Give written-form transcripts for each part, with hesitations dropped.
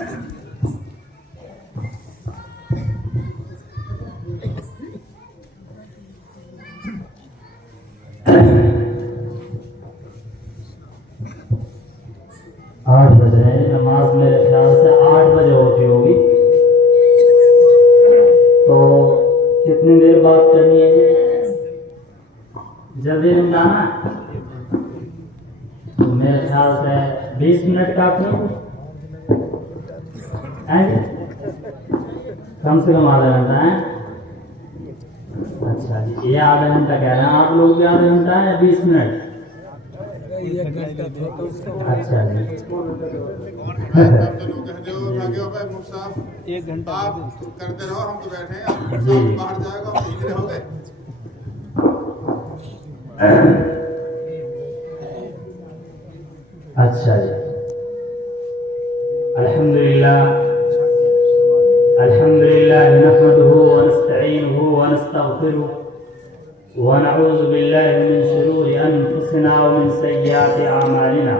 آٹھ بج رہے ہیں، نماز میرے خیال سے 8 بجے ہوتی ہوگی، تو کتنی دیر بات کرنی ہے جی؟ جلدی نمٹانا میرے خیال سے 20 منٹ کافی ہے، کم سے کم آدھا گھنٹہ ہے۔ اچھا جی، یہ آدھا گھنٹہ کہہ رہے ہیں آپ لوگ بھی، آدھا گھنٹہ ہے 20 منٹ؟ اچھا جی، ایک گھنٹہ آپ کرتے رہو، ہم تو بیٹھے ہیں، باہر جائے گا ہم رہو گے۔ اچھا جی، الحمدللہ نحمده ونستعینه ونستغفره ونعوذ باللہ من شرور انفسنا ومن سیئات اعمالنا،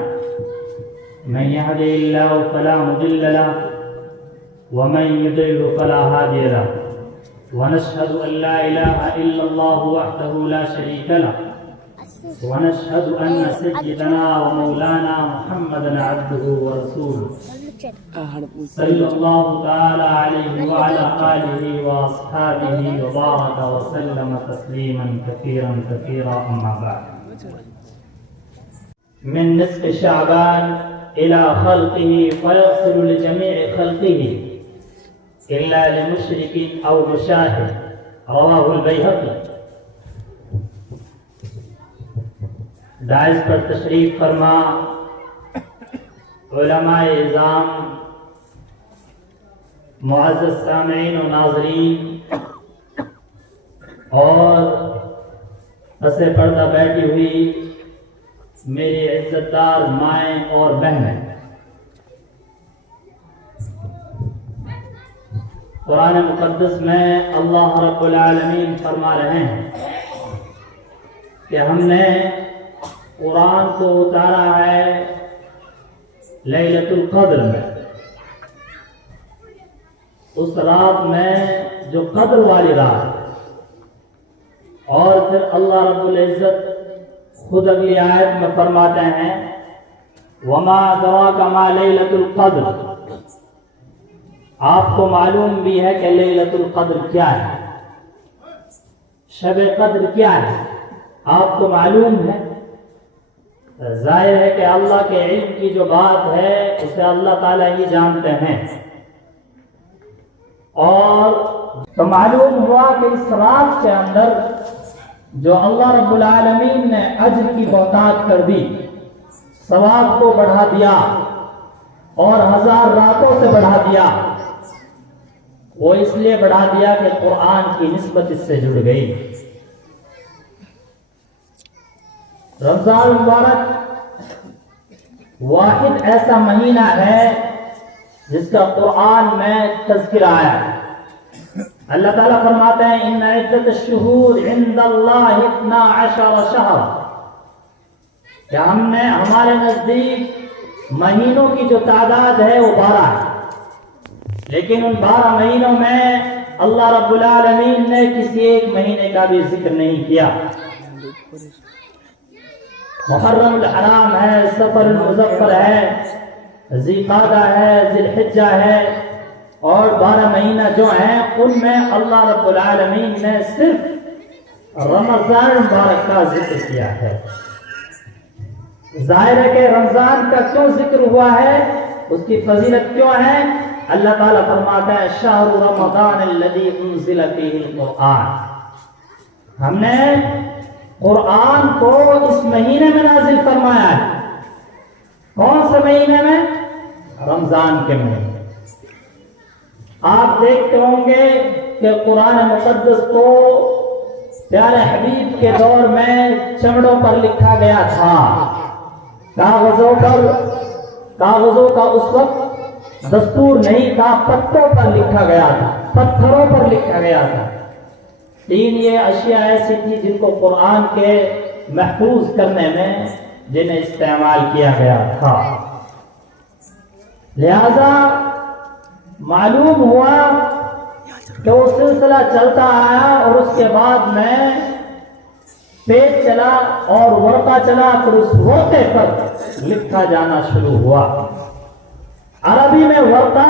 من يهده الله فلا مضل له ومن يضلل فلا هادي له، ونشهد ان لا اله الا الله وحده لا شريك له، ونشهد ان سيدنا ومولانا محمدا عبده ورسوله صلی اللہ تعالی علیہ وعلى آلہ واصحابہ وبارک وسلم تسلیما کثیرا کثیرا، اما بعد۔ من نصف شعبان الى خلقه فيغفر لجميع خلقه الا لمشرك او مشاهد، رواه البیہقی۔ داعش پر تشریف فرما علماء اعظام، معزز سامعین و ناظرین، اور پس پردہ بیٹھی ہوئی میری عزت دار مائیں اور بہنیں، قرآن مقدس میں اللہ رب العالمین فرما رہے ہیں کہ ہم نے قرآن کو اتارا ہے لیلۃ القدر میں، اس رات میں جو قدر والی رات ہے۔ اور پھر اللہ رب العزت خود اگلی آیت میں فرماتے ہیں وما ادراک ما لیلۃ القدر، آپ کو معلوم بھی ہے کہ لیلۃ القدر کیا ہے، شب قدر کیا ہے، آپ کو معلوم ہے۔ ظاہر ہے کہ اللہ کے علم کی جو بات ہے اسے اللہ تعالیٰ ہی جانتے ہیں، اور تو معلوم ہوا کہ اس رات کے اندر جو اللہ رب العالمین نے اجر کی بہتات کر دی، ثواب کو بڑھا دیا اور 1000 راتوں سے بڑھا دیا، وہ اس لیے بڑھا دیا کہ قرآن کی نسبت اس سے جڑ گئی۔ رمضان مبارک واحد ایسا مہینہ ہے جس کا قرآن میں تذکرہ آیا ہے۔ اللہ تعالیٰ فرماتے ہیں ان عدت الشہور عند اللہ 12 شہر، کہ ہم نے ہمارے نزدیک مہینوں کی جو تعداد ہے وہ 12 ہے، لیکن ان 12 مہینوں میں اللہ رب العالمین نے کسی ایک مہینے کا بھی ذکر نہیں کیا۔ محرم الحرام ہے، صفر المظفر ہے، ذی قعدہ ہے، ذی الحجہ ہے، اور 12 مہینہ جو ہیں ان میں اللہ رب العالمین نے صرف رمضان مبارک کا ذکر کیا ہے۔ ظاہر ہے کہ رمضان کا کیوں ذکر ہوا ہے، اس کی فضیلت کیوں ہے؟ اللہ تعالیٰ فرماتا ہے شہر رمضان الذی انزل فیہ القرآن، ہم نے قرآن کو اس مہینے میں نازل فرمایا ہے۔ کون سے مہینے میں؟ رمضان کے مہینے۔ آپ دیکھتے ہوں گے کہ قرآن مقدس کو پیارے حبیب کے دور میں چمڑوں پر لکھا گیا تھا، کاغذوں کا اس وقت دستور نہیں تھا، پتوں پر لکھا گیا تھا، پتھروں پر لکھا گیا تھا۔ 3 یہ اشیاء ایسی تھی جن کو قرآن کے محفوظ کرنے میں جنہیں استعمال کیا گیا تھا۔ لہذا معلوم ہوا کہ وہ سلسلہ چلتا آیا اور اس کے بعد میں پیج چلا اور ورقہ چلا، پھر اس ورقے پر لکھا جانا شروع ہوا۔ عربی میں ورقہ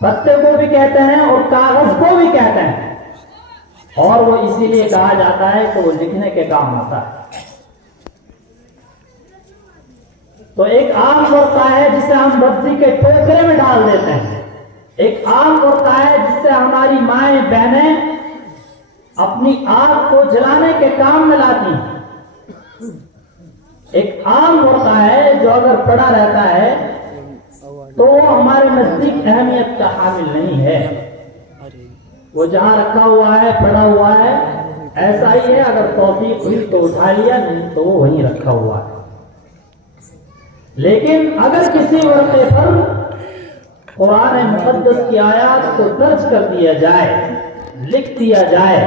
پتے کو بھی کہتے ہیں اور کاغذ کو بھی کہتے ہیں، اور وہ اسی لیے کہا جاتا ہے کہ وہ لکھنے کے کام آتا ہے۔ تو ایک عام ورقہ ہے جسے ہم ردی کے ٹوکرے میں ڈال دیتے ہیں، ایک عام ورقہ ہے جس سے ہماری مائیں بہنیں اپنی آگ کو جلانے کے کام میں لاتی ہیں۔ ایک عام ورقہ ہے جو اگر پڑا رہتا ہے تو وہ ہمارے نزدیک اہمیت کا حامل نہیں ہے، وہ جہاں رکھا ہوا ہے پڑا ہوا ہے ایسا ہی ہے، اگر توفیق ہوئی تو اٹھا لیا، نہیں تو وہ وہیں رکھا ہوا ہے۔ لیکن اگر کسی ورقے پر قرآن مقدس کی آیات کو درج کر دیا جائے، لکھ دیا جائے،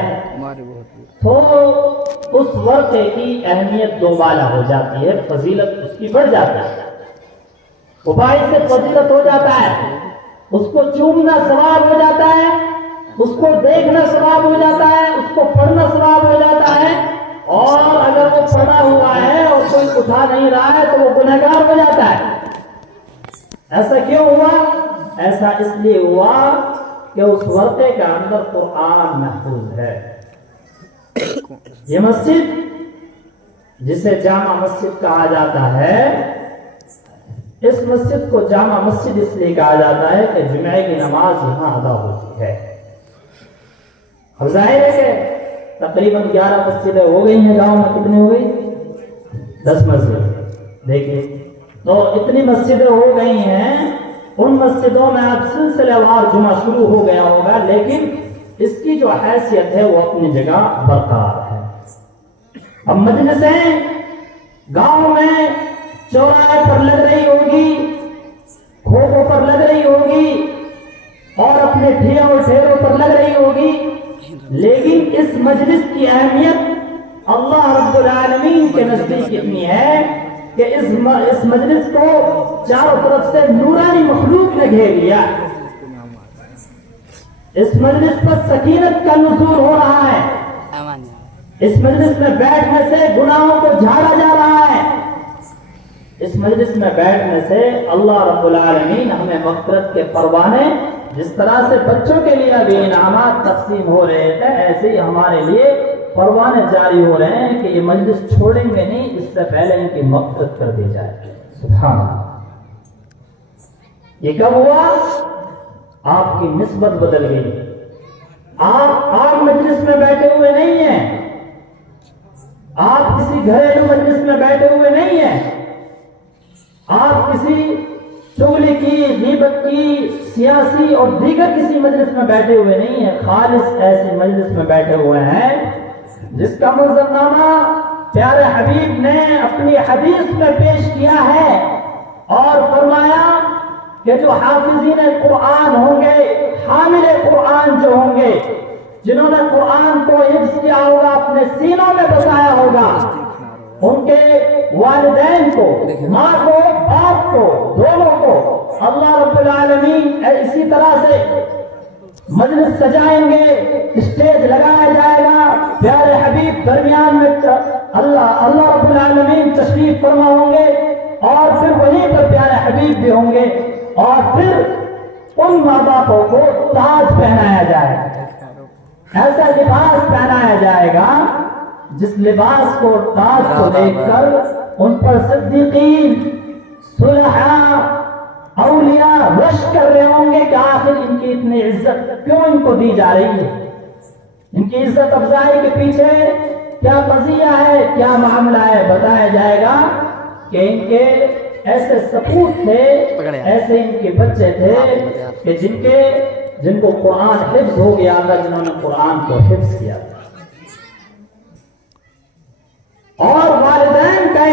تو اس ورقے کی اہمیت دوبالا ہو جاتی ہے، فضیلت اس کی بڑھ جاتی ہے، وہ باعث سے فضیلت ہو جاتا ہے، اس کو چومنا ثواب ہو جاتا ہے، اس کو دیکھنا ثواب ہو جاتا ہے، اس کو پڑھنا ثواب ہو جاتا ہے، اور اگر وہ پڑا ہوا ہے اور کوئی اٹھا نہیں رہا ہے تو وہ گنہگار ہو جاتا ہے۔ ایسا کیوں ہوا؟ ایسا اس لیے ہوا کہ اس ورقے کے اندر قرآن محفوظ ہے۔ یہ مسجد جسے جامع مسجد کہا جاتا ہے، اس مسجد کو جامع مسجد اس لیے کہا جاتا ہے کہ جمعے کی نماز یہاں ادا ہوتی ہے۔ اب ظاہر ہے کہ تقریباً 11 مسجدیں ہو گئی ہیں گاؤں میں، کتنی ہو گئی؟ 10 مسجد۔ دیکھیے تو اتنی مسجدیں ہو گئی ہیں، ان مسجدوں میں اب سلسلہ وار جمعہ شروع ہو گیا ہوگا، لیکن اس کی جو حیثیت ہے وہ اپنی جگہ برقرار ہے۔ اب مجلسیں گاؤں میں چوراہے پر لگ رہی ہوگی، کھوکھوں پر لگ رہی ہوگی، اور اپنے ٹھیروں پر لگ رہی ہوگی، لیکن اس مجلس کی اہمیت اللہ رب العالمین کے نزدیک اتنی ہے کہ اس مجلس کو چاروں طرف سے نورانی مخلوق نے گھیر لیا۔ اس مجلس پر سکینت کا نزول ہو رہا ہے، اس مجلس میں بیٹھنے سے گناہوں کو جھاڑا جا رہا ہے، اس مجلس میں بیٹھنے سے اللہ رب العالمین ہمیں مغفرت کے پروانے، جس طرح سے بچوں کے لیے ابھی انعامات تقسیم ہو رہے تھے، ایسے ہی ہمارے لیے پروانے جاری ہو رہے ہیں کہ یہ مجلس چھوڑیں گے نہیں اس سے پہلے ان کی مغفرت کر دی جائے۔ سبحان اللہ۔ یہ کب ہوا؟ آپ کی نسبت بدل گئی، آپ مجلس میں بیٹھے ہوئے نہیں ہیں، آپ کسی گھریلو مجلس میں بیٹھے ہوئے نہیں ہیں، آپ کسی چغلی کی، غیبت کی، سیاسی اور دیگر کسی مجلس میں بیٹھے ہوئے نہیں ہیں، خالص ایسی مجلس میں بیٹھے ہوئے ہیں جس کا منظرنامہ پیارے حبیب نے اپنی حدیث میں پیش کیا ہے، اور فرمایا کہ جو حافظین قرآن ہوں گے، حامل قرآن جو ہوں گے، جنہوں نے قرآن کو حفظ کیا ہوگا، اپنے سینوں میں بسایا ہوگا، ان کے والدین کو، ماں کو، باپ کو، دونوں کو اللہ رب العالمین اسی طرح سے مجلس سجائیں گے، اسٹیج لگایا جائے گا، پیارے حبیب درمیان میں اللہ رب العالمین تشریف فرما ہوں گے، اور پھر وہیں پر پیارے حبیب بھی ہوں گے، اور پھر ان ماں باپوں کو تاج پہنایا جائے گا، ایسا لباس پہنایا جائے گا جس لباس کو، تاج کو دیکھ کر ان پر صدیقین، صلحاء، اولیاء رش کر رہے ہوں گے کہ آخر ان کی اتنی عزت کیوں ان کو دی جا رہی ہے، ان کی عزت افزائی کے پیچھے کیا قضیہ ہے، کیا معاملہ ہے۔ بتایا جائے گا کہ ان کے ایسے سپوت تھے، ایسے ان کے بچے تھے کہ جن کو قرآن حفظ ہو گیا تھا، جنہوں نے قرآن کو حفظ کیا تھا، اور والدین کا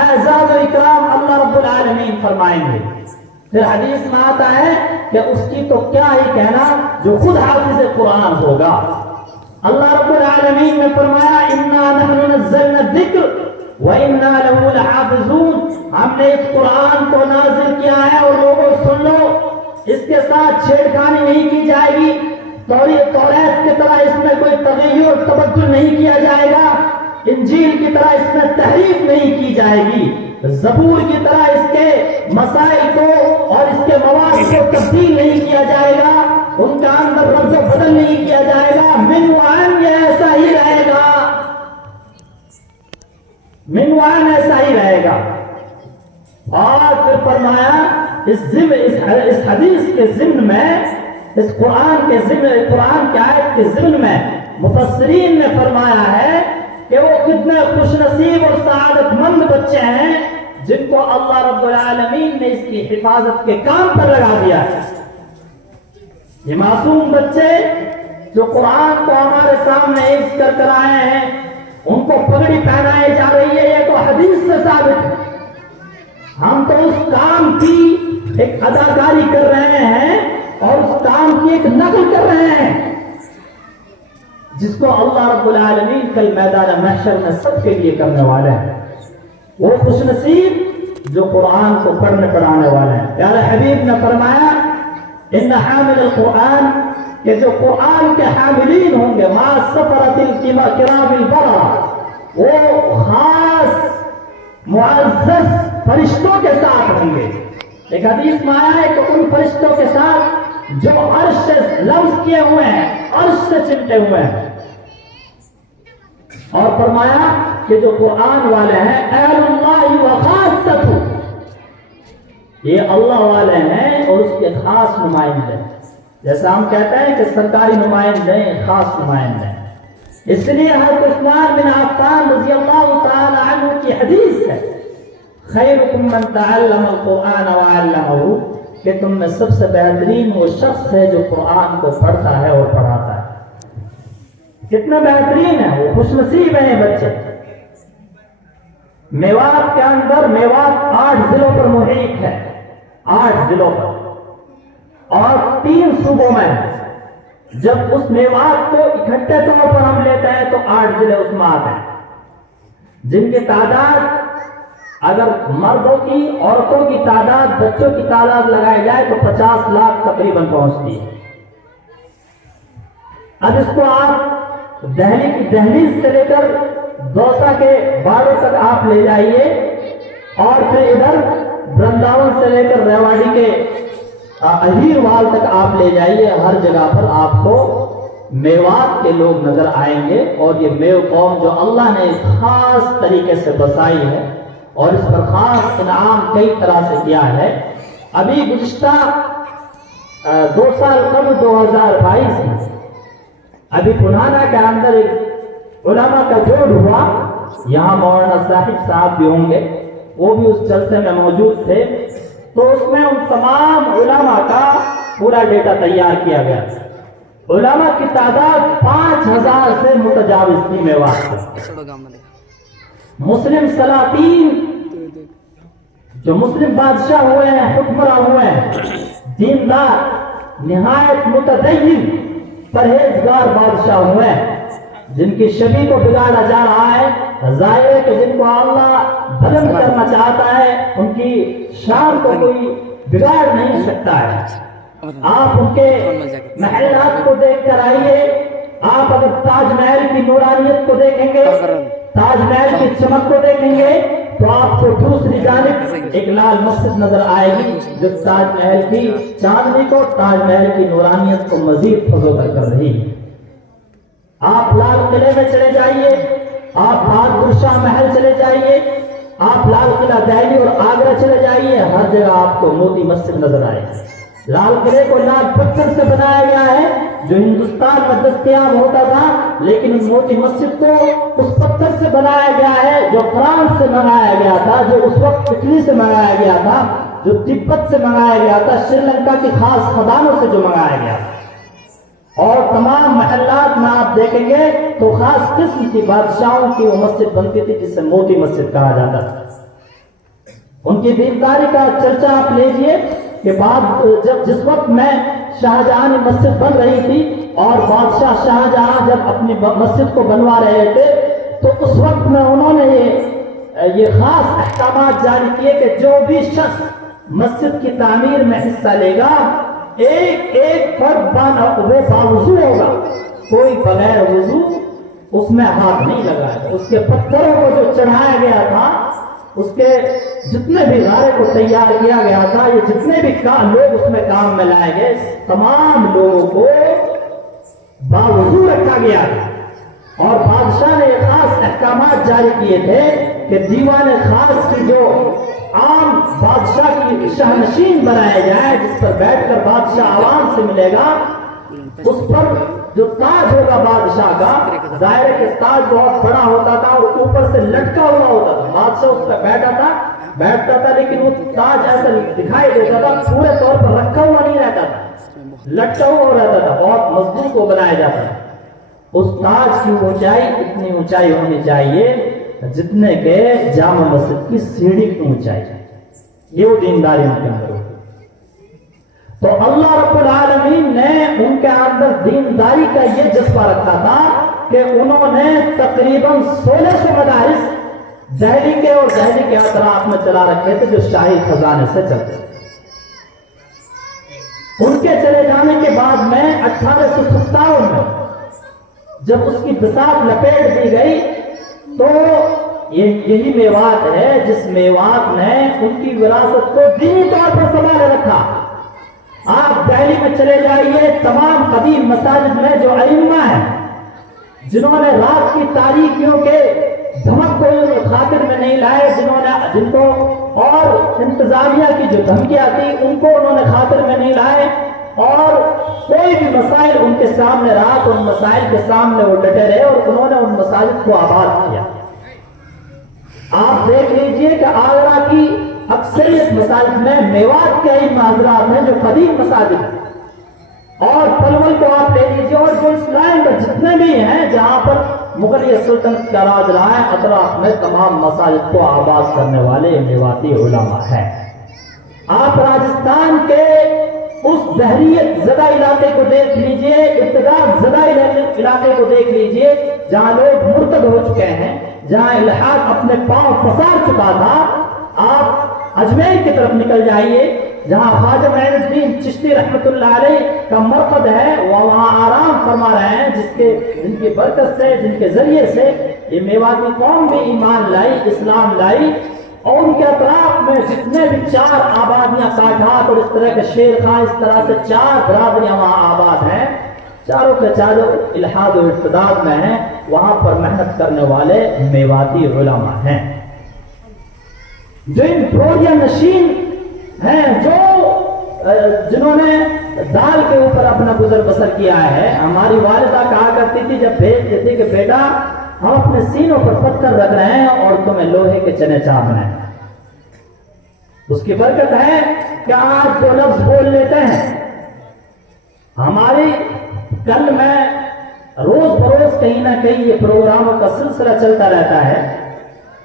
اعزاز و اکرام اللہ رب العالمین فرمائیں گے۔ پھر حدیث میں آتا ہے کہ اس کی تو کیا ہی کہنا جو خود حافظ قرآن ہوگا۔ اللہ رب العالمین نے فرمایا اِنَّا نَحْنُ نَزَّلْنَا الذِّكْرَ وَإِنَّا لَهُ لَحَافِظُونَ، ہم نے اس قرآن کو نازل کیا ہے، اور لوگوں سن لو، اس کے ساتھ چھیڑخانی نہیں کی جائے گی، توریت کی طرح اس میں کوئی تغیر اور تبدل نہیں کیا جائے گا، انجیل کی طرح اس میں تحریف نہیں کی جائے گی، زبور کی طرح اس کے مسائل کو اور اس کے مواد کو تبدیل نہیں کیا جائے گا، ان کا اندر رد و بدل نہیں کیا جائے گا، منوان یہ ایسا ہی رہے گا، منوان ایسا ہی رہے گا۔ اور پھر فرمایا اس حدیث کے ضمن میں، اس قرآن کے آیت کے ضمن میں مفسرین نے فرمایا ہے کہ وہ کتنے خوش نصیب اور سعادت مند بچے ہیں جن کو اللہ رب العالمین نے اس کی حفاظت کے کام پر لگا دیا ہے۔ یہ معصوم بچے جو قرآن کو ہمارے سامنے حفظ کر آئے ہیں، ان کو پگڑی پہنائی جا رہی ہے، یہ تو حدیث سے ثابت ہے۔ ہم تو اس کام کی ایک اداکاری کر رہے ہیں اور اس کام کی ایک نقل کر رہے ہیں جس کو اللہ رب العالمین کل میدان محشر میں سب کے لیے کرنے والے ہیں۔ وہ خوش نصیب جو قرآن کو پڑھنے پڑھانے والے ہیں۔ پیارے حبیب نے فرمایا ان حامل القرآن، کہ جو قرآن کے حاملین ہوں گے، مع سفرۃ الکرام البررہ، وہ خاص معزز فرشتوں کے ساتھ ہوں گے۔ ایک حدیث میں آیا ہے کہ ان فرشتوں کے ساتھ جو عرش سے لمس کیے ہوئے ہیں، عرش سے چمٹے ہوئے ہیں۔ اور فرمایا کہ جو قرآن والے ہیں، اہل اللہ و خاصتہ، یہ اللہ والے ہیں اور اس کے خاص نمائندے، جیسا ہم کہتے ہیں کہ سرکاری نمائندے، خاص نمائندے۔ اس لیے حضرت عثمان بن عفان رضی اللہ تعالی عنہ کی حدیث ہے، خیرکم من تعلم القرآن وعلمہ، کہ تم میں سب سے بہترین وہ شخص ہے جو قرآن کو پڑھتا ہے اور پڑھاتا ہے۔ کتنا بہترین ہے، وہ خوش نصیب ہیں یہ بچے۔ میوات کے اندر، میوات 8 ضلعوں پر محیط ہے، 8 ضلعوں پر اور 3 صوبوں میں۔ جب اس میوات کو اکٹھے طور پر ہم لیتے ہیں تو 8 ضلع اس میں آتے ہیں، جن کی تعداد، اگر مردوں کی، عورتوں کی تعداد، بچوں کی تعداد لگائی جائے تو 50 لاکھ تقریباً پہنچتی ہے۔ اب اس کو آپ دہلی کی دہلیز سے لے کر دوسا کے باڑوں تک آپ لے جائیے، اور پھر ادھر برنداون سے لے کر ریواڑی کے اہیر وال تک آپ لے جائیے، ہر جگہ پر آپ کو میوات کے لوگ نظر آئیں گے۔ اور یہ میو قوم جو اللہ نے اس خاص طریقے سے بسائی ہے اور اس پر خاص انعام کئی طرح سے کیا ہے۔ ابھی گزشتہ 2 سال قبل 2022 میں ابھی پنانا کے اندر ایک علماء کا جوڑ ہوا، یہاں مولانا صاحب صاحب بھی ہوں گے، وہ بھی اس جلسے میں موجود تھے، تو اس میں ان تمام علماء کا پورا ڈیٹا تیار کیا گیا۔ علماء کی تعداد 5000 سے متجاوز تھی میوات میں۔ مسلم سلاطین جو مسلم بادشاہ ہوئے ہیں، حکمراں ہوئے ہیں، دیندار، نہایت متدین، پرہیزگار بادشاہ ہوئے ہیں، جن کی شبیہ کو بگاڑا جا رہا ہے، ظاہر ہے کہ جن کو اللہ بلند کرنا چاہتا ہے ان کی شان کو کوئی بگاڑ نہیں سکتا ہے۔ آپ ان کے محلات کو دیکھ کر آئیے، آپ اگر تاج محل کی نورانیت کو دیکھیں گے، تاج محل کی چمک کو دیکھیں گے، تو آپ کو دوسری جانب ایک لال مسجد نظر آئے گی جو تاج محل کی چاندنی کو، تاج محل کی نورانیت کو مزید فزودہ کر رہی ہے۔ آپ لال قلعے میں چلے جائیے، آپ بہادر شاہ محل چلے جائیے، آپ لال قلعہ دہلی اور آگرہ چلے جائیے، ہر جگہ آپ کو موتی مسجد نظر آئے گی۔ لال قلعے کو لال پتھر سے بنایا گیا ہے جو ہندوستان میں دستیاب ہوتا تھا، لیکن اس موتی مسجد کو اس پتھر سے بنایا گیا ہے جو فرانس سے منگایا گیا تھا، جو اس وقت اٹلی سے منگایا گیا تھا، جو تبت سے منگایا گیا تھا، سری لنکا کی خاص خدانوں سے جو منگایا گیا تھا۔ اور تمام محلات میں آپ دیکھیں گے تو خاص قسم کی بادشاہوں کی وہ مسجد بنتی تھی جسے موتی مسجد کہا جاتا تھا۔ ان کی دینداری کا چرچا آپ لیجئے کہ جس وقت میں شاہجہاں مسجد بن رہی تھی اور بادشاہ شاہجہاں جب اپنی مسجد کو بنوا رہے تھے تو اس وقت میں انہوں نے یہ خاص احکامات جاری کیے کہ جو بھی شخص مسجد کی تعمیر میں حصہ لے گا ایک ایک فرد وہ باوضو ہوگا، کوئی بغیر وضو اس میں ہاتھ نہیں لگائے. اس کے پتھروں کو جو چڑھایا گیا تھا، اس کے جتنے بھی غارے کو تیار کیا گیا تھا، یہ جتنے بھی لوگ اس میں کام میں لائے گئے، تمام لوگوں کو باوضو رکھا گیا. اور بادشاہ نے خاص احکامات جاری کیے تھے کہ دیوان خاص کی جو عام بادشاہ کی شاہنشین بنایا جائے، جس پر بیٹھ کر بادشاہ عوام سے ملے گا، اس پر جو تاج ہوگا بادشاہ کا، ظاہر ہے کہ تاج بہت بڑا ہوتا تھا اور اوپر سے لٹکا ہوا ہوتا تھا. بادشاہ اس پہ بیٹھتا تھا لیکن وہ تاج ایسا دکھائی دیتا تھا، پورے طور پر رکھا ہوا نہیں رہتا تھا، لٹکا ہوا رہتا تھا، بہت مضبوط وہ بنایا جاتا تھا. اس تاج کی اونچائی اتنی اونچائی ہونی چاہیے جتنے کے جامع مسجد کی سیڑھی کی اونچائی. یہ وہ دینداری ان کے اندر ہوتی. تو اللہ رب العالمین نے ان کے اندر دینداری کا یہ جذبہ رکھا تھا کہ انہوں نے تقریباً 1600 مدارس دہلی کے اور دہلی کے اطراف میں چلا رکھے تھے، جو شاہی خزانے سے چلتے تھے. ان کے چلے جانے کے بعد میں 1857 میں جب اس کی بساط لپیٹ دی گئی تو یہی میوات ہے جس میوات نے ان کی وراثت کو دینی طور پر سنبھالے رکھا. آپ دہلی میں چلے جائیے، تمام قدیم مساجد میں جو ائمہ ہیں جنہوں نے رات کی تاریکیوں کے دھمک کو خاطر میں نہیں لائے، جن کو اور انتظامیہ کی جو دھمکیاں تھی ان کو انہوں نے خاطر میں نہیں لائے، اور کوئی بھی مسائل ان کے سامنے رہا تو ان مسائل کے سامنے وہ ڈٹے رہے اور انہوں نے ان مساجد کو آباد کیا. آپ دیکھ لیجئے کہ آگرہ کی اکثریت مساجد میں میوات کے ائمہ حضرات ہیں جو قدیم مساجد ہیں، اور پلول کو آپ لے لیجئے، اور جو اسلام میں جتنے بھی ہیں جہاں پر مغلیہ سلطنت کا راج رہا ہے، اطراف میں تمام مساجد کو آباد کرنے والے میواتی علماء ہیں. آپ راجستھان کے اس دہریت زدہ علاقے کو دیکھ لیجئے، ابتداء زدہ علاقے کو دیکھ لیجئے، جہاں لوگ مرتد ہو چکے ہیں، جہاں الحاد اپنے پاؤں پسار چکا تھا. آپ اجمیر کی طرف نکل جائیے جہاں خواجہ معین الدین چشتی رحمت اللہ علیہ کا مرقد ہے، وہ وہاں آرام فرما رہے ہیں، جن کی برکت سے، جن کے ذریعے سے یہ میواتی قوم بھی ایمان لائی، اسلام لائی. اور ان کے اطراف میں جتنے بھی 4 آبادیاں کاٹھات اور اس طرح کے شیر خان، اس طرح سے 4 برادریاں وہاں آباد ہیں، چاروں کے چاروں الحاد و ارتداد میں ہیں. وہاں پر محنت کرنے والے میواتی علماء ہیں جو ان بھوریہ نشین ہیں، جنہوں نے دال کے اوپر اپنا گزر بسر کیا ہے. ہماری والدہ کہا کرتی تھی جب بھیجتی تھی کہ بیٹا ہم اپنے سینوں پر پتھر رکھ رہے ہیں اور تمہیں لوہے کے چنے چاپ رہے ہیں. اس کی برکت ہے کہ آج جو لفظ بول لیتے ہیں. ہماری کل میں روز بروز کہیں نہ کہیں یہ پروگراموں کا سلسلہ چلتا رہتا ہے،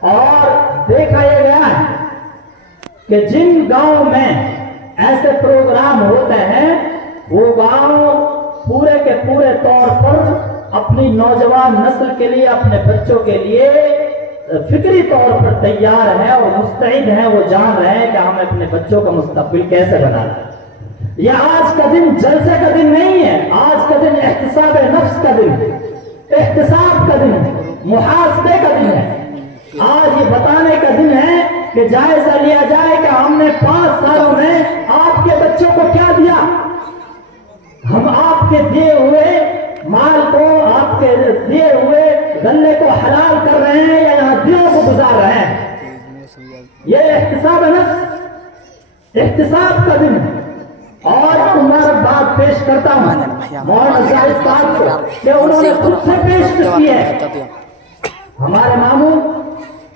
اور دیکھا یہ گیا ہے کہ جن گاؤں میں ایسے پروگرام ہوتے ہیں وہ گاؤں پورے کے پورے طور پر اپنی نوجوان نسل کے لیے، اپنے بچوں کے لیے فکری طور پر تیار ہیں اور مستعد ہیں. وہ جان رہے ہیں کہ ہمیں اپنے بچوں کا مستقبل کیسے بنانا ہے. یہ آج کا دن جلسے کا دن نہیں ہے، آج کا دن احتساب نفس کا دن ہے، احتساب کا دن ہے، محاسبے کا دن ہے. آج یہ بتانے کا دن ہے کہ جائزہ لیا جائے کہ ہم نے 5 سالوں میں آپ کے بچوں کو کیا دیا. ہم آپ کے دیے ہوئے مال کو، آپ کے دیے ہوئے غلے کو حلال کر رہے ہیں یا یہاں دیوں کو گزار رہے ہیں. یہ احتساب نفس، احتساب کا دن ہے. اور تمہارا بات پیش کرتا ہوں مولانا زاہد صاحب کو کہ انہوں نے خود سے پیش کی ہے. ہمارے ماموں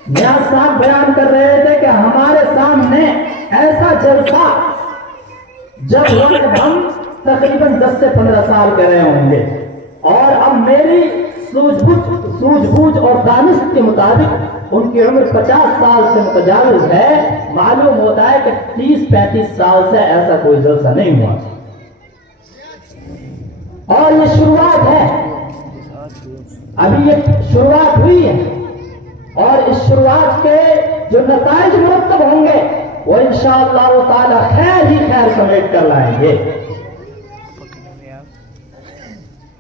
نیاز صاحب بیان کر رہے تھے کہ ہمارے سامنے ایسا جلسہ جب ہم تقریباً 10 سے 15 سال کے رہے ہوں گے، اور اب میری سوجھ بوجھ اور دانش کے مطابق ان کی عمر 50 سال سے متجاوز ہے. معلوم ہوتا ہے کہ 30-35 سال سے ایسا کوئی جلسہ نہیں ہوا، اور یہ شروعات ہے، ابھی یہ شروعات ہوئی ہے، اور اس شروعات کے جو نتائج مرتب ہوں گے وہ انشاءاللہ تعالی خیر ہی خیر سمیٹ کر لائیں گے.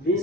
20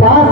5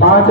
5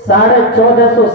1450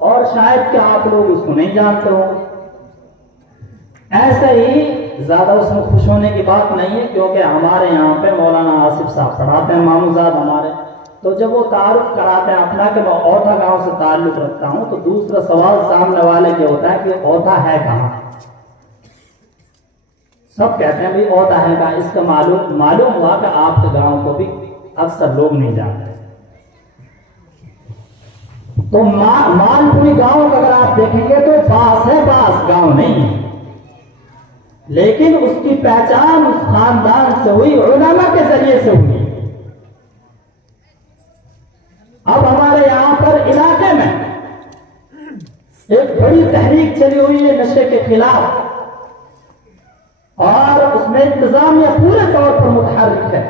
اور شاید کہ آپ لوگ اس کو نہیں جانتے ہو. ایسا ہی زیادہ اس میں خوش ہونے کی بات نہیں ہے، کیونکہ ہمارے یہاں پہ مولانا آصف صاحب پڑھاتے ہیں ماموزاد ہمارے، تو جب وہ تعارف کراتے ہیں اپنا کہ میں اوتھا گاؤں سے تعلق رکھتا ہوں، تو دوسرا سوال سامنے والے کے ہوتا ہے کہ اوتھا ہے کہاں. سب کہتے ہیں بھائی اوتھا ہے کہاں. اس کا معلوم ہوا کہ آپ کے گاؤں کو بھی اکثر لوگ نہیں جانتے. تو مالپوری گاؤں کا اگر آپ دیکھیں گے تو باس ہے، باس گاؤں نہیں ہے، لیکن اس کی پہچان اس خاندان سے ہوئی، علماء کے ذریعے سے ہوئی. اب ہمارے یہاں پر علاقے میں ایک بڑی تحریک چلی ہوئی ہے نشے کے خلاف، اور اس میں انتظامیہ پورے طور پر متحرک ہے،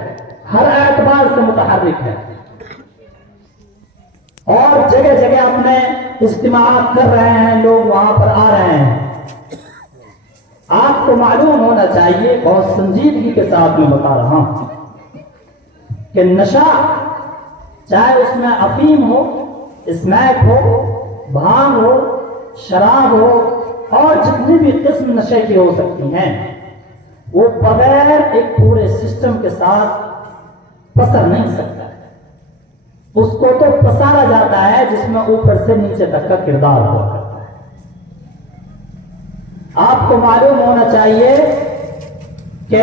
ہر اعتبار سے متحرک ہے، اور جگہ جگہ اپنے اجتماعات کر رہے ہیں، لوگ وہاں پر آ رہے ہیں. آپ کو معلوم ہونا چاہیے، بہت سنجیدگی کے ساتھ میں بتا رہا ہوں کہ نشہ چاہے اس میں افیم ہو، اسمیک ہو، بھانگ ہو، شراب ہو، اور جتنی بھی قسم نشے کی ہو سکتی ہیں، وہ بغیر ایک پورے سسٹم کے ساتھ پسر نہیں سکتا. اس کو تو پسارا جاتا ہے جس میں اوپر سے نیچے تک کا کردار ہوا کرتا ہے. آپ کو معلوم ہونا چاہیے کہ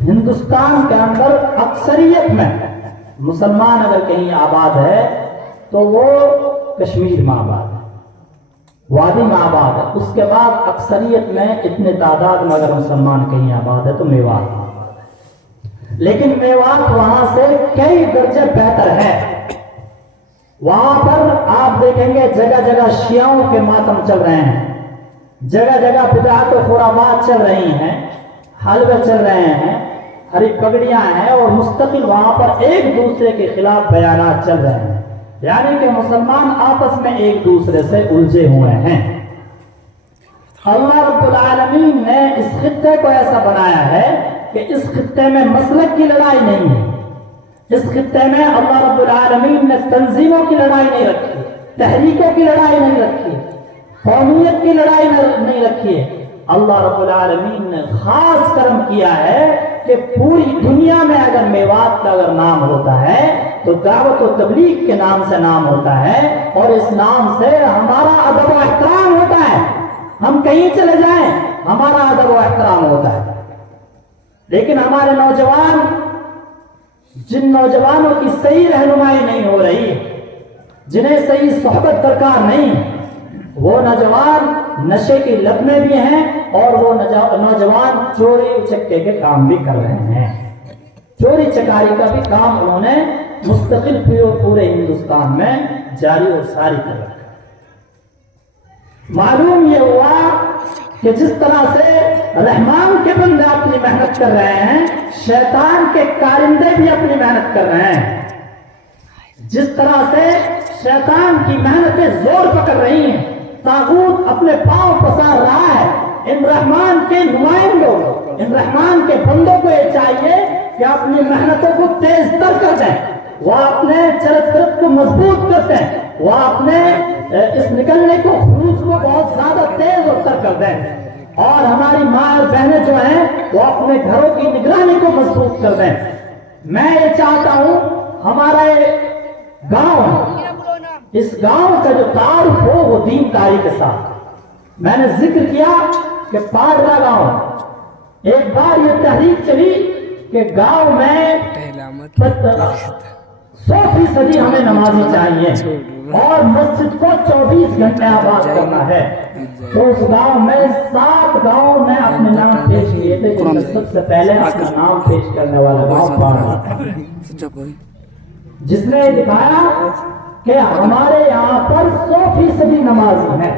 ہندوستان کے اندر اکثریت میں مسلمان اگر کہیں آباد ہے تو وہ کشمیر میں آباد ہے، وادی میں آباد ہے. اس کے بعد اکثریت میں اتنے تعداد میں اگر مسلمان کہیں آباد ہے تو میوات میں آباد ہے. لیکن میوات وہاں سے کئی درجے بہتر ہے. وہاں پر آپ دیکھیں گے جگہ جگہ شیعوں کے ماتم چل رہے ہیں، جگہ جگہ بدعات و خرافات چل رہی ہیں، حلوے چل رہے ہیں، ہری پگڑیاں ہیں، اور مستقل وہاں پر ایک دوسرے کے خلاف بیانات چل رہے ہیں. یعنی کہ مسلمان آپس میں ایک دوسرے سے الجھے ہوئے ہیں. اللہ رب العالمین نے اس خطے کو ایسا بنایا ہے کہ اس خطے میں مسلک کی لڑائی نہیں ہے. اس خطے میں اللہ رب العالمین نے تنظیموں کی لڑائی نہیں رکھی، تحریکوں کی لڑائی نہیں رکھی، قومیت کی لڑائی نہیں رکھی ہے. اللہ رب العالمین نے خاص کرم کیا ہے کہ پوری دنیا میں اگر میوات کا اگر نام ہوتا ہے تو دعوت و تبلیغ کے نام سے نام ہوتا ہے، اور اس نام سے ہمارا ادب و احترام ہوتا ہے. ہم کہیں چلے جائیں ہمارا ادب و احترام ہوتا ہے. لیکن ہمارے نوجوان، جن نوجوانوں کی صحیح رہنمائی نہیں ہو رہی، جنہیں صحیح صحبت درکار نہیں، وہ نوجوان نشے کی لت میں بھی ہیں، اور وہ نوجوان چوری چکے کے کام بھی کر رہے ہیں. چوری چکاری کا بھی کام انہوں نے مستقل پورے ہندوستان میں جاری اور ساری کر رکھا. معلوم یہ ہوا کہ جس طرح سے رحمان کے بندے اپنی محنت کر رہے ہیں، شیطان کے کارندے بھی اپنی محنت کر رہے ہیں. جس طرح سے شیطان کی محنتیں زور پکڑ رہی ہیں، طاغوت اپنے پاؤں پسار رہا ہے، ان رحمان کے نمائندوں، ان رحمان کے بندوں کو یہ چاہیے کہ اپنی محنتوں کو تیز تر کر دیں، وہ اپنے چرت کو مضبوط کرتے ہیں، وہ اپنے اس نکلنے کو خروج کو بہت زیادہ تیز اور تر کر دیں. اور ہماری ماں اور بہنیں جو ہیں وہ اپنے گھروں کی نگرانی کو مضبوط کر دیں. میں یہ چاہتا ہوں ہمارا گاؤں، اس گاؤں کا جو تعارف ہو وہ دین داری کے ساتھ. میں نے ذکر کیا کہ پاڈرا گاؤں، ایک بار یہ تحریک چلی کہ گاؤں میں 100% ہمیں نمازی چاہیے اور مسجد کو 24 گھنٹے آباد کرنا ہے. تو اس گاؤں میں 7 گاؤں نے اپنے نام پیش کیے تھے، جن میں سب سے پہلے اپنا نام پیش کرنے والا گاؤں پاڈرا تھا، جس نے دکھایا کہ ہمارے یہاں پر 100% نمازی ہیں،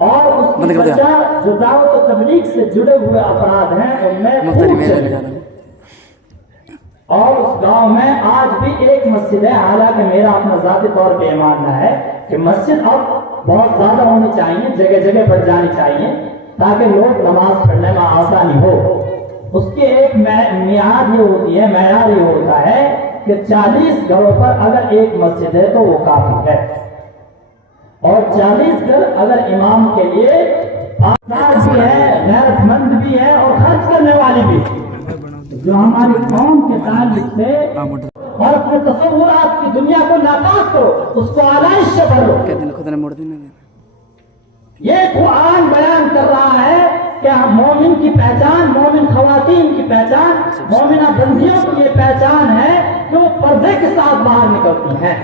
اور اس کی وجہ جو دعوت و تبلیغ سے جڑے ہوئے افراد ہیں ان میں خوب چلے. اور اس گاؤں میں آج بھی ایک مسجد ہے، حالانکہ میرا اپنا ذاتی طور پہ ماننا ہے کہ مسجد اب بہت زیادہ ہونی چاہیے، جگہ جگہ بڑھ جانی چاہیے تاکہ لوگ نماز پڑھنے میں آسانی ہو. اس کی ایک میعاد یہ ہوتی ہے، معیار یہ ہوتا ہے کہ 40 گھروں پر اگر ایک مسجد ہے تو وہ کافی ہے. اور 40 گھر اگر امام کے لیے پاکیزہ بھی ہے، غیرت مند بھی ہے اور خرچ کرنے والی بھی، جو ہماری قوم کے تعلق سے اور اپنے تصورات کی دنیا کو ناپاک کرو، اس کو آلائش سے بھرو. یہ قرآن بیان کر رہا ہے کہ مومن کی پہچان، مومن خواتین کی پہچان، مومنہ بندیوں کی یہ پہچان ہے کہ وہ پردے کے ساتھ باہر نکلتی ہیں.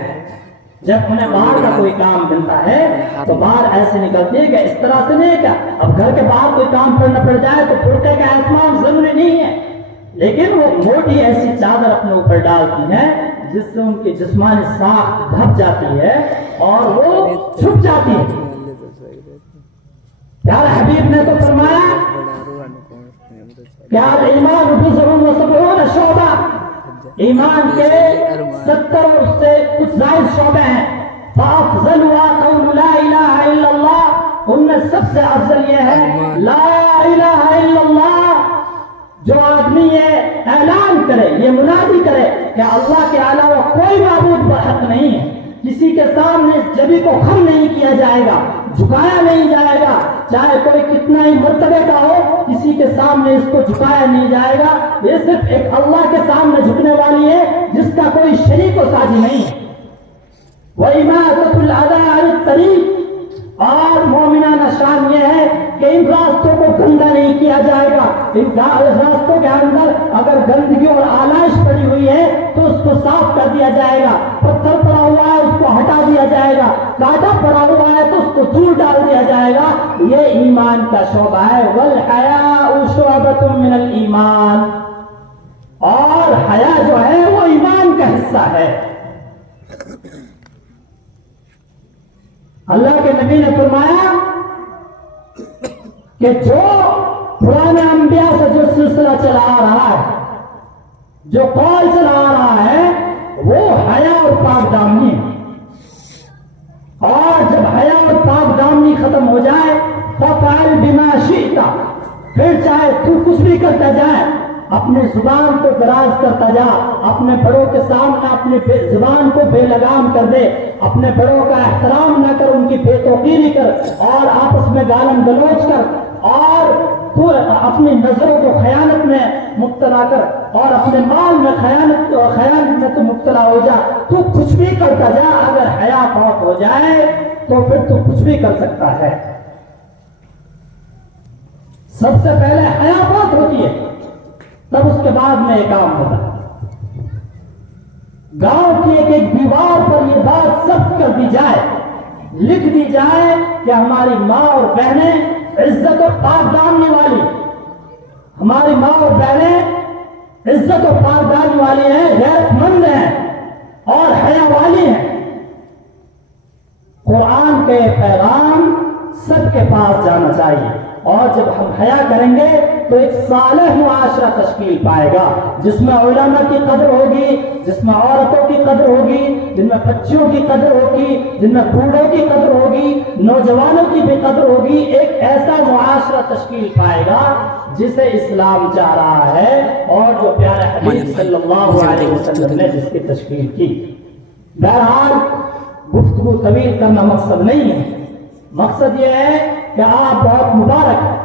جب انہیں باہر کا کوئی کام ملتا ہے تو باہر ایسے نکلتی ہے کہ اس طرح سے نہیں. کیا اب گھر کے باہر کوئی کام کرنا پڑ جائے تو برقعے کا اہتمام ضروری نہیں ہے، لیکن وہ موٹی ایسی چادر اپنے اوپر ڈالتی ہیں جس سے ان کی جسمانی ساخت دھپ جاتی ہے اور وہ چھپ جاتی ہے. پیارے حبیب نے تو فرمایا کہ ایمان بزرگ و سبعون شعبہ، ایمان کے 70 اور اس سے کچھ زائد شعبے ہیں. فافضلها قول لا الہ الا اللہ، ان میں سب سے افضل یہ ہے لا الہ الا اللہ. جو آدمی یہ اعلان کرے، یہ منادی کرے کہ اللہ کے علاوہ کوئی معبود برحق نہیں ہے، کسی کے سامنے جبی کو خم نہیں کیا جائے گا، جھکایا نہیں جائے گا، چاہے کوئی کتنا ہی مرتبے کا ہو، کسی کے سامنے اس کو جھکایا نہیں جائے گا. یہ صرف ایک اللہ کے سامنے جھکنے والی ہے جس کا کوئی شریک و ساجی نہیں ہے. وَإِمَاتَةُ الْأَذَىٰ عَنِ الطَّرِيقِ، اور مومنانہ شان یہ ہے کہ ان راستوں کو گندا نہیں کیا جائے گا. ان راستوں کے اندر اگر گندگی اور آلائش پڑی ہوئی ہے تو اس کو صاف کر دیا جائے گا. پتھر پڑا ہوا ہے اس کو ہٹا دیا جائے گا، کانٹا پڑا ہوا ہے تو اس کو دور ڈال دیا جائے گا. یہ ایمان کا شعبہ ہے. وَالْحَيَاءُ شُعْبَةٌ مِّنَ الْإِيمَانِ، اور حیا جو ہے وہ ایمان کا حصہ ہے. اللہ کے نبی نے فرمایا کہ جو پرانے انبیاء سے جو سلسلہ چلا آ رہا ہے، جو قول چلا آ رہا ہے، وہ حیا اور پاک دامنی ہے. اور جب حیا اور پاک دامنی ختم ہو جائے فَفْعَلْ بِمَا شِئْتَ، پھر چاہے تو کچھ بھی کرتا جائے، اپنے زبان کو دراز کرتا جا، اپنے بڑوں کے سامنے اپنے زبان کو بے لگام کر دے، اپنے بڑوں کا احترام نہ کر، ان کی بے توقیری کر اور آپس میں گالم گلوچ کر، اور تو اپنی نظروں کو خیانت میں مبتلا کر اور اپنے مال میں خیانت میں تو مبتلا ہو جا. تو کچھ بھی کرتا جا، اگر حیا فوت ہو جائے تو پھر تو کچھ بھی کر سکتا ہے. سب سے پہلے حیا فوت ہوتی ہے، تب اس کے بعد میں یہ کام ہوتا ہے. گاؤں کی ایک دیوار پر یہ بات ثبت کر دی جائے، لکھ دی جائے کہ ہماری ماں اور بہنیں عزت و پاک دامنی والی، ہماری ماں اور بہنیں عزت و پاک دامنی والی ہیں، غیرت مند ہیں اور حیا والی ہیں. قرآن کے پیغام سب کے پاس جانا چاہیے. اور جب ہم حیا کریں گے تو ایک صالح معاشرہ تشکیل پائے گا جس میں علماء کی قدر ہوگی، جس میں عورتوں کی قدر ہوگی، جن میں بچوں کی قدر ہوگی، جن میں بوڑھوں کی قدر ہوگی، نوجوانوں کی بھی قدر ہوگی. ایک ایسا معاشرہ تشکیل پائے گا جسے اسلام چاہ رہا ہے اور جو پیارے حبیب صلی اللہ علیہ وسلم نے جس کی تشکیل کی. بہرحال گفتگو طویل کرنا مقصد نہیں ہے، مقصد یہ ہے کہ آپ بہت مبارک ہیں.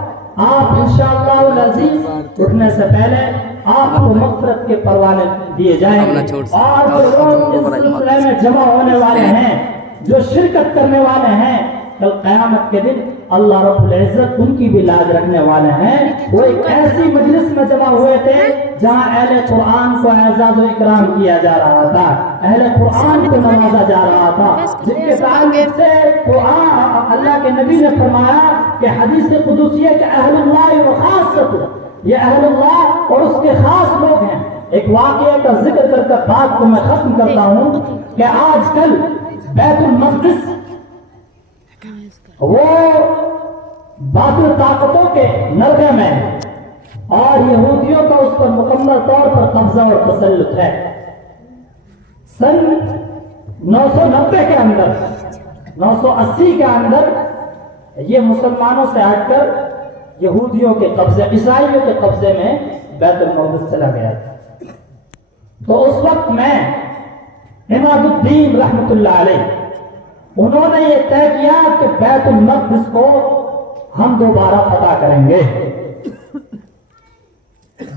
آپ انشاءاللہ العزیز اٹھنے سے پہلے آپ کو مغفرت کے پروانے دیے جائیں گے. اور جو لوگ اس سلسلے میں جمع ہونے والے ہیں، جو شرکت کرنے والے ہیں، کل قیامت کے دن اللہ رب العزت ان کی بھی لاج رکھنے والے ہیں. وہ ایک ایسی مجلس میں جمع ہوئے تھے جہاں اہل قرآن کو اعزاز و اکرام کیا جا رہا تھا، اہل قرآن کو نوازا جا رہا تھا، جن کے تعلق سے قرآن اللہ کے نبی نے فرمایا کہ حدیث قدسی ہے کہ اہل اللہ و خاصۃ، یہ اہل اللہ اور اس کے خاص لوگ ہیں. ایک واقعے کا ذکر کر کر بات کو میں ختم کرتا ہوں کہ آج کل بیت المقدس وہ باطل طاقتوں کے نرغے میں ہے اور یہودیوں کا اس پر مکمل طور پر قبضہ اور تسلط ہے. سن 990 کے اندر، 980 کے اندر یہ مسلمانوں سے ہٹ کر یہودیوں کے قبضے، عیسائیوں کے قبضے میں بیت المقدس چلا گیا تھا. تو اس وقت میں عماد الدین رحمت اللہ علیہ انہوں نے یہ طے کیا کہ بیت المقدس کو ہم دوبارہ فتح کریں گے۔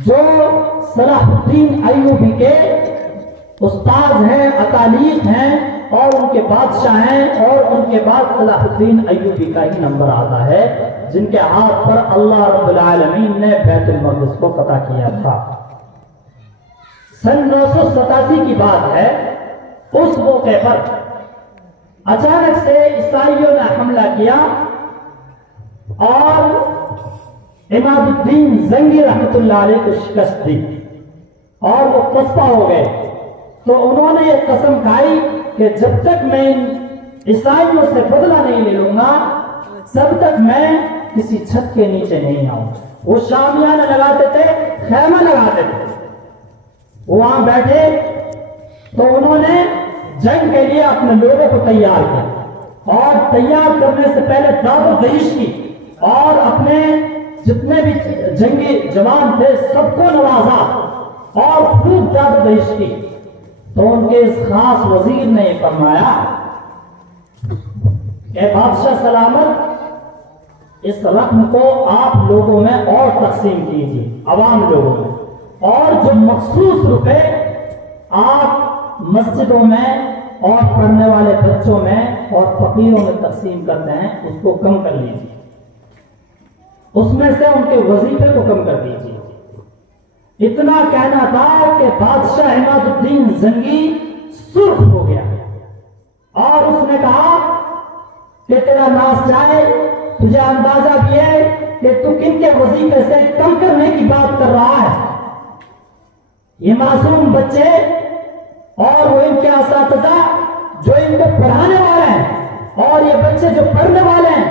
جو صلاح الدین ایوبی کے استاد ہیں، اکالیق ہیں اور ان کے بادشاہ ہیں، اور ان کے بعد صلاح الدین ایوبی کا ہی نمبر آتا ہے جن کے ہاتھ پر اللہ رب العالمین نے بیت المقدس کو فتح کیا تھا۔ سن 987 کی بات ہے۔ اس موقع پر اچانک سے عیسائیوں نے حملہ کیا اور عماد الدین زنگی رحمت اللہ علیہ کو شکست دی اور وہ پسپا ہو گئے۔ تو انہوں نے یہ قسم کھائی کہ جب تک میں ان عیسائیوں سے بدلہ نہیں لے لوں گا تب تک میں کسی چھت کے نیچے نہیں آؤں۔ وہ شامیانہ لگاتے تھے، خیمہ لگاتے تھے، وہاں بیٹھے تو انہوں نے جنگ کے لیے اپنے لوگوں کو تیار کیا اور تیار کرنے سے پہلے داد و دہش کی اور اپنے جتنے بھی جنگی جوان تھے سب کو نوازا اور خوب داد و دہش کی۔ تو ان کے اس خاص وزیر نے یہ فرمایا کہ بادشاہ سلامت، اس رقم کو آپ لوگوں میں اور تقسیم کیجیے، عوام لوگوں میں، اور جو مخصوص روپے آپ مسجدوں میں اور پڑھنے والے بچوں میں اور فقیروں میں تقسیم کرتے ہیں اس کو کم کر لیجیے، اس میں سے ان کے وظیفے کو کم کر دیجیے۔ اتنا کہنا تھا کہ بادشاہ عماد الدین زنگی سرخ ہو گیا اور اس نے کہا کہ تیرا ناس جائے، تجھے اندازہ بھی ہے کہ تو کن کے وظیفے سے کم کرنے کی بات کر رہا ہے؟ یہ معصوم بچے اور وہ ان کے اساتذہ جو ان کو پڑھانے والے ہیں اور یہ بچے جو پڑھنے والے ہیں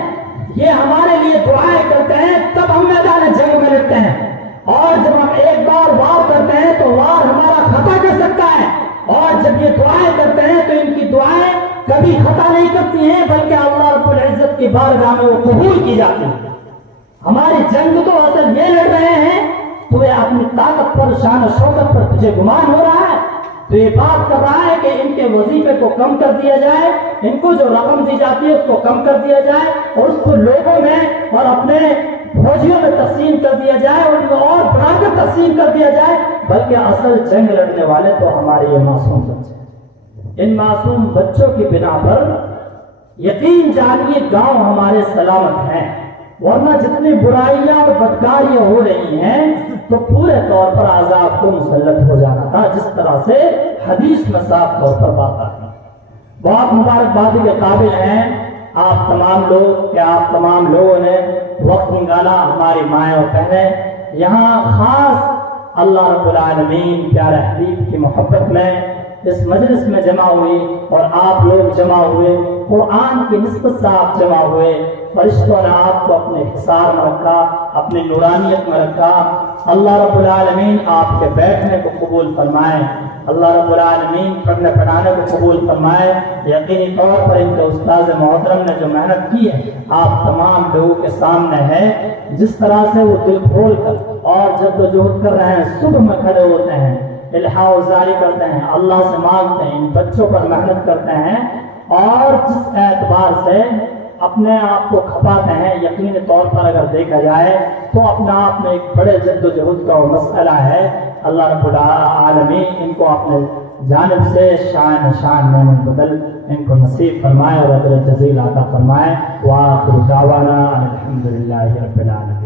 یہ ہمارے لیے دعائیں کرتے ہیں تب ہم میدان جنگ میں لڑتے ہیں، اور جب ہم ایک بار وار کرتے ہیں تو وار ہمارا خطا کر سکتا ہے، اور جب یہ دعائیں کرتے ہیں تو ان کی دعائیں کبھی خطا نہیں کرتی ہیں بلکہ اللہ رب العزت کی بارگاہ میں وہ قبول کی جاتی ہیں۔ ہماری جنگ تو اصل یہ لڑ رہے ہیں، تو یہ اپنی طاقت پر، شان و شوکت پر تجھے گمان ہو رہا ہے، تو یہ بات کر رہا ہے کہ ان کے وظیفے کو کم کر دیا جائے، ان کو جو رقم دی جاتی ہے اس کو کم کر دیا جائے اور اس کو لوگوں میں اور اپنے فوجیوں میں تقسیم کر دیا جائے اور ان کو اور بڑھا کر تقسیم کر دیا جائے، بلکہ اصل جنگ لڑنے والے تو ہمارے یہ معصوم بچے ہیں۔ ان معصوم بچوں کی بنا پر یقین جانیے گاؤں ہمارے سلامت ہیں، ورنہ جتنی برائیاں اور بدکاریاں ہو رہی ہیں تو پورے طور پر عذاب کو مسلط ہو جانا تھا، جس طرح سے حدیث میں صاف طور پر بات آتی ہے۔ بہت مبارکبادی کے قابل ہیں آپ تمام لوگ کہ آپ تمام لوگوں نے وقت نکالا ہماری مائیں اور بہنیں یہاں خاص اللہ رب العالمین پیارے حبیب کی محبت میں اس مجلس میں جمع ہوئی اور آپ لوگ جمع ہوئے، قرآن کی نسبت سے آپ جمع ہوئے، فرشتوں نے آپ کو اپنے حصار میں رکھا، اپنی نورانیت میں رکھا۔ اللہ رب العالمین آپ کے بیٹھنے کو قبول فرمائے، اللہ رب العالمین پڑھنے پڑھانے کو قبول فرمائے۔ یقینی طور پر ان کے استاذ محترم نے جو محنت کی ہے آپ تمام لوگوں کے سامنے ہے، جس طرح سے وہ دل کھول کر اور جد و جہد کر رہے ہیں، صبح میں کھڑے ہوتے ہیں، الہا و زاری کرتے ہیں، اللہ سے مانگتے ہیں، ان بچوں پر محنت کرتے ہیں اور جس اعتبار سے اپنے آپ کو کھپاتے ہیں، یقینی طور پر اگر دیکھا جائے تو اپنے آپ میں ایک بڑے جد و جہد کا مسئلہ ہے۔ اللہ رب العالمین ان کو اپنے جانب سے شان میں بدل ان کو نصیب فرمائے اور اجر جزیل عطا فرمائے۔ وآخر دعوانا الحمدللہ رب العالمین۔